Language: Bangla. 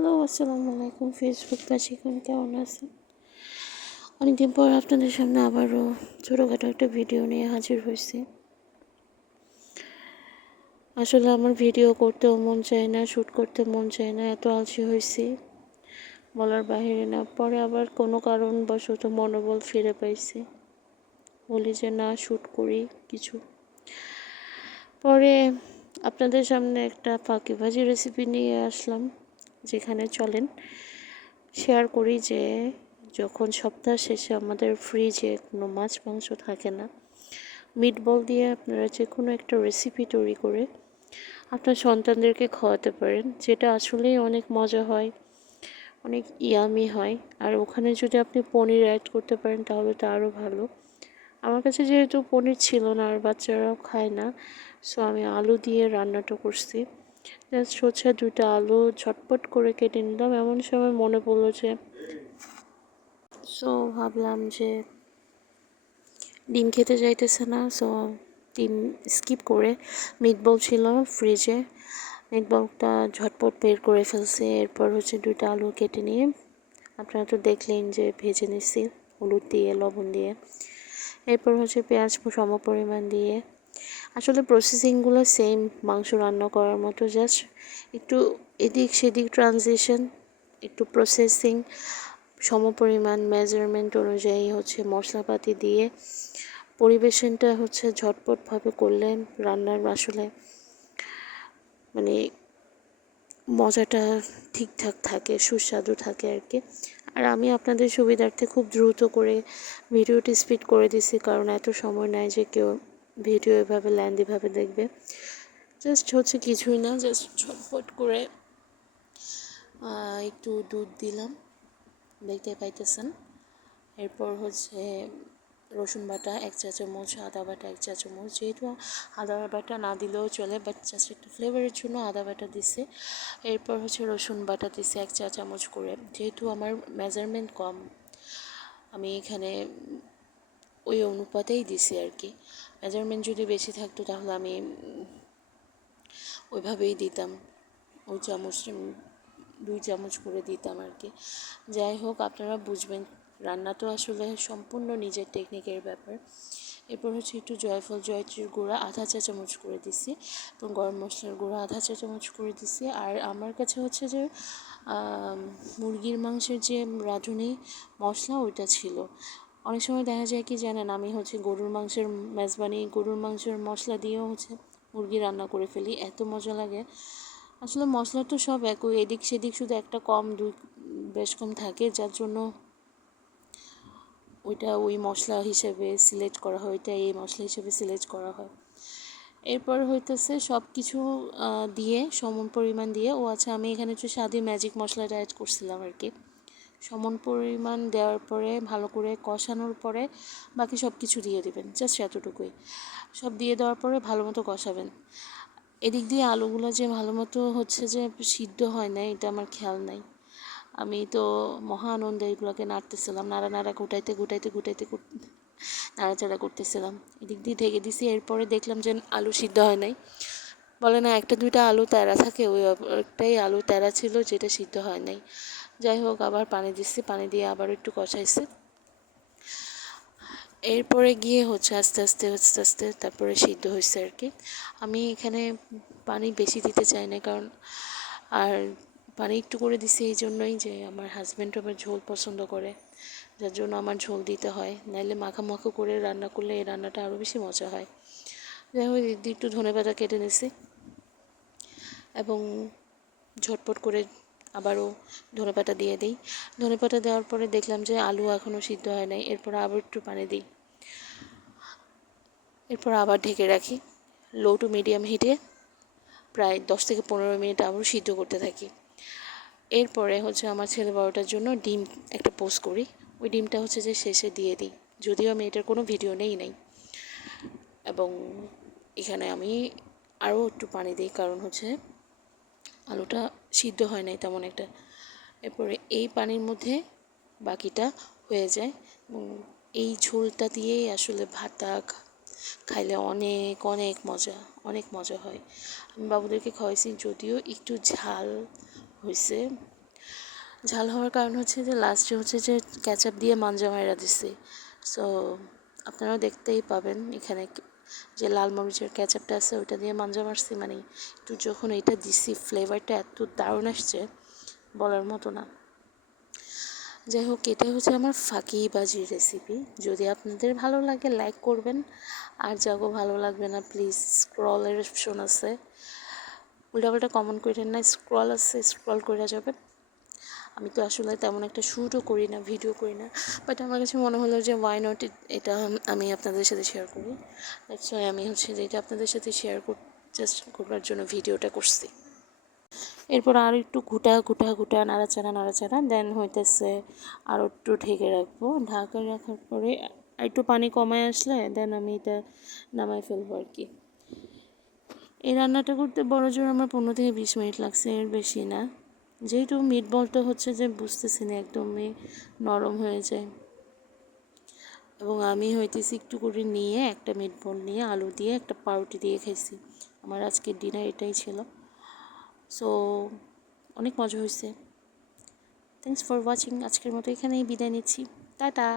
হ্যালো, আসসালামু আলাইকুম। ফেসবুক পাশিখন কেমন আছেন? অনেকদিন পর আপনাদের সামনে আবারও ছোটোখাটো একটা ভিডিও নিয়ে হাজির হয়েছি। আসলে আমার ভিডিও করতেও মন চায় না শ্যুট করতে মন চায় না, এত আলসি হয়েছি। বলার বাহিরে না, পরে আবার কোনো কারণবশত মনোবল ফিরে পাইছি। বলি যে না শ্যুট করি কিছু। পরে আপনাদের সামনে একটা ফাঁকি ভাজি রেসিপি নিয়ে আসলাম। যেখানে চলেন শেয়ার করি যে যখন সপ্তাহ শেষে আমাদের ফ্রিজে কোনো মাছ মাংস থাকে না মিট বল দিয়ে আপনারা যে কোনো একটা রেসিপি তৈরি করে আপনার সন্তানদেরকে খাওয়াতে পারেন, যেটা আসলেই অনেক মজা হয়, অনেক ইয়ামি হয়। আর ওখানে যদি আপনি পনির অ্যাড করতে পারেন, তাহলে তো আরও ভালো। আমার কাছে যেহেতু পনির ছিল না, আর বাচ্চারাও খায় না সো আমি আলু দিয়ে রান্নাটা করছি। জাস্ট হচ্ছে দুইটা আলু ঝটপট করে কেটে নিলাম। এমন সময় মনে পড়ল যে সো ভাবলাম যে ডিম খেতে যাইতেছে না সো ডিম স্কিপ করে মিটবল ছিল ফ্রিজে মিটবলটা ঝটপট বের করে ফেলছে, এরপর হচ্ছে দুইটা আলু কেটে নিয়ে। আপনারা তো দেখলেন যে ভেজে নিচ্ছি হলুদ দিয়ে, লবণ দিয়ে। এরপর হচ্ছে পেঁয়াজ সম পরিমাণ দিয়ে আসলে প্রসেসিংগুলো সেম মাংস রান্না করার মতো জাস্ট একটু এদিক সেদিক ট্রানজিশন একটু প্রসেসিং সমপরিমাণ মেজারমেন্ট অনুযায়ী হচ্ছে মশলাপাতি দিয়ে পরিবেশনটা হচ্ছে ঝটপটভাবে করলে রান্নার আসলে মানে মজাটা ঠিকঠাক থাকে, সুস্বাদু থাকে আর কি আর আমি আপনাদের সুবিধার্থে খুব দ্রুত করে ভিডিওটি স্পিড করে দিছি, কারণ এত সময় নেয় যে কেউ ভিডিও এভাবে ল্যান্ডিভাবে দেখবে। জাস্ট হচ্ছে কিছুই না জাস্ট ছটফট করে একটু দুধ দিলাম। দেখতে পাইতেছেন? এরপর হচ্ছে রসুন বাটা, এক চা চামচ আদা বাটা, এক চা চামচ যেহেতু আদা বাটা না দিলেও চলে বাট জাস্ট একটু ফ্লেভারের জন্য আদা বাটা দিছে। এরপর হচ্ছে রসুন বাটা দিছে এক চা চামচ করে। যেহেতু আমার মেজারমেন্ট কম, আমি এখানে ওই অনুপাতেই দিছি আর কি। মেজারমেন্ট যদি বেশি থাকতো তাহলে আমি ওইভাবেই দিতাম। ওই চামচ, দুই চামচ করে দিতাম আর কি। যাই হোক, আপনারা বুঝবেন, রান্না তো আসলে সম্পূর্ণ নিজের টেকনিকের ব্যাপার। এরপর হচ্ছে একটু জয়ফল, জয়ত্রীর গুঁড়া, আধা চা চামচ করে দিছি। এবং গরম মশলার গুঁড়া, আধা চা চামচ করে দিছি। আর আমার কাছে হচ্ছে যে মুরগির মাংসের যে রাঁধুনি মশলা, ওইটা ছিল। অনেক সময় দেখা যায় কি জানেন, আমি হচ্ছে গরুর মাংসের মেজবানি, গরুর মাংসের মশলা দিয়েও হচ্ছে মুরগি রান্না করে ফেলি, এত মজা লাগে। আসলে মশলা তো সব একই, এদিক সেদিক শুধু একটা কম, দুই বেশ কম থাকে, যার জন্য ওইটা ওই মশলা হিসেবে সিলেক্ট করা হয় ওইটা এই মশলা হিসেবে সিলেক্ট করা হয়। এরপর হইতেছে সব কিছু দিয়ে সমান পরিমাণ দিয়ে, ও আচ্ছা আমি এখানে একটু স্বাদী ম্যাজিক মশলাটা অ্যাড করছিলাম আর কি সমান পরিমাণ দেওয়ার পরে, ভালো করে কষানোর পরে বাকি সব কিছু দিয়ে দেবেন জাস্ট এতটুকুই। সব দিয়ে দেওয়ার পরে ভালো মতো কষাবেন। এদিক দিয়ে আলুগুলো যে ভালো মতো হচ্ছে যে সিদ্ধ হয় না এটা আমার খেয়াল নাই। আমি তো মহা আনন্দে এগুলোকে নাড়তেছিলাম, নাড়া নাড়া গুটাইতে গুটাইতে গুটাইতে নাড়াচাড়া করতেছিলাম। এদিক দিয়ে ঢেকে দিছি, এরপরে দেখলাম যে আলু সিদ্ধ হয় নাই। বলে না, একটা দুইটা আলু তেরা থাকে, ওই একটাই আলু তেরা ছিল, যেটা সিদ্ধ হয় নাই। যাই হোক আবার পানি দিচ্ছি, পানি দিয়ে আবার একটু কষাইছি। এরপরে গিয়ে হচ্ছে আস্তে আস্তে আস্তে আস্তে তারপরে সিদ্ধ হয়েছে আর কি। আমি এখানে পানি বেশি দিতে চাই না কারণ আর পানি একটু করে দিছি এই জন্যই যে আমার হাজব্যান্ড আবার ঝোল পছন্দ করে, যার জন্য আমার ঝোল দিতে হয়। নাইলে মাখামাখো করে রান্না করলে এই রান্নাটা আরও বেশি মজা হয়। যাই হোক, একটু ধনে পাতা কেটে নিছি এবং ঝটপট করে আবারও ধনে পাতা দিয়ে দিই। ধনে পাতা দেওয়ার পরে দেখলাম যে আলু এখনও সিদ্ধ হয় নাই, এরপর আবার একটু পানি দিই। এরপর আবার ঢেকে রাখি। লো টু মিডিয়াম হিটে প্রায় দশ থেকে পনেরো মিনিট আবার সিদ্ধ করতে থাকি। এরপরে হচ্ছে আমার ছেলে বড়টার জন্য ডিম একটা পোস্ট করি। ওই ডিমটা হচ্ছে যে শেষে দিয়ে দিই। যদিও আমি এটার কোনো ভিডিও নেই নাই। এবং এখানে আমি আরও একটু পানি দিই, কারণ হচ্ছে আলুটা সিদ্ধ হয় নাই তেমন একটা। এরপরে এই পানির মধ্যে বাকিটা হয়ে যায় এই ঝোলটা দিয়েই আসলে ভাতা খাইলে অনেক অনেক মজা অনেক মজা হয়। আমি বাবুদেরকে খাওয়াইছি যদিও একটু ঝাল হয়েছে ঝাল হওয়ার কারণ হচ্ছে যে লাস্টে হচ্ছে যে ক্যাচাপ দিয়ে মাঞ্জা মাইরা দিছি। সো আপনারাও দেখতেই পাবেন এখানে যে লাল মরিচের ক্যাচাপটা আছে, ওইটা দিয়ে মাঞ্জা মারছি মানে একটু যখন এটা দিছি ফ্লেভারটা এত দারুণ আসছে, বলার মতো না। যাই হোক, এটা হচ্ছে আমার ফাঁকি বাজির রেসিপি যদি আপনাদের ভালো লাগে লাইক করবেন। আর যাগো ভালো লাগবে না প্লিজ স্ক্রলের অপশন আছে। উল্টাপাল্টা কমেন্ট করেন না স্ক্রল আছে স্ক্রল করে যাবেন। আমি তো আসলে তেমন একটা শ্যুটও করি না, ভিডিও করি না। বাট আমার কাছে মনে হলো যে ওয়াই নট এটা আমি আপনাদের সাথে শেয়ার করি। দ্যাটস আমি হচ্ছে যে, এটা আপনাদের সাথে শেয়ার কর জাস্ট করবার জন্য ভিডিওটা করছি। এরপর আর একটু ঘুটা ঘুটা ঘুটা, নাড়াচাড়া নাড়াচাড়া দেন হইতেছে আর একটু ঢেকে রাখব। ঢাকা রাখার পরে একটু পানি কমায় আসলে দেন আমি এটা নামাই ফেলব আর কি। এই রান্নাটা করতে বড় জোর আমার পনেরো থেকে বিশ মিনিট লাগছে, এর বেশি না। যেহেতু মিট বলটা হচ্ছে যে বুঝতেছি না, একদমই নরম হয়ে যায়। এবং আমি হইতেছি একটু করে নিয়ে একটা মিট বল নিয়ে আলু দিয়ে একটা পাউরুটি দিয়ে খাইছি। আমার আজকের ডিনার এটাই ছিল। সো অনেক মজা হয়েছে থ্যাংকস ফর ওয়াচিং আজকের মতো এখানেই বিদায় নিচ্ছি। টাটা!